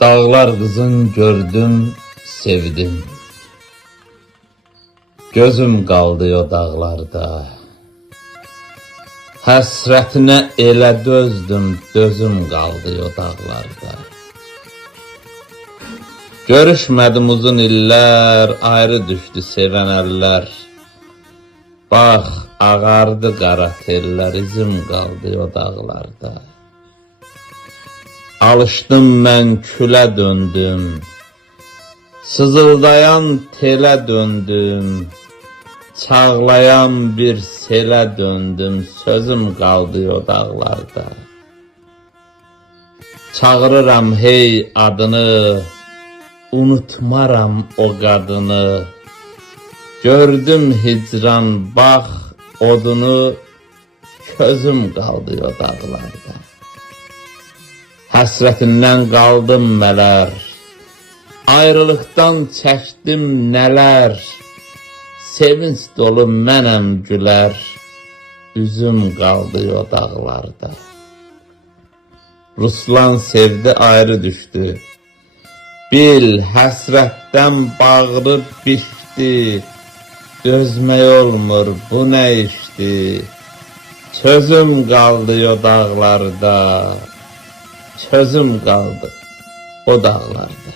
Dağlar kızın gördüm, sevdim. Gözüm kaldı o dağlarda. Həsrətinə elə dözdüm, dözüm qaldı o dağlarda. Görüşmədim uzun illər, ayrı düşdü sevən əllər. Bax, ağardı qara tellər, izim qaldı o dağlarda. Alışdım mən külə döndüm, sızıldayan telə döndüm. Çağlayan bir selə döndüm, sözüm qaldı o dağlarda. Çağırıram hey adını, unutmaram o qadını. Gördüm hicran bax odunu, közüm qaldı o dağlarda. Həsrətindən qaldım mələr, ayrılıqdan çəkdim nələr. Sevinç dolu mənəm gülər, üzüm qaldı o dağlarda. Ruslan sevdi ayrı düşdü, bil həsrətdən bağrı bişdi. Dözmək olmur bu nə işdi, sözüm qaldı o dağlarda. Sözüm qaldı o dağlarda.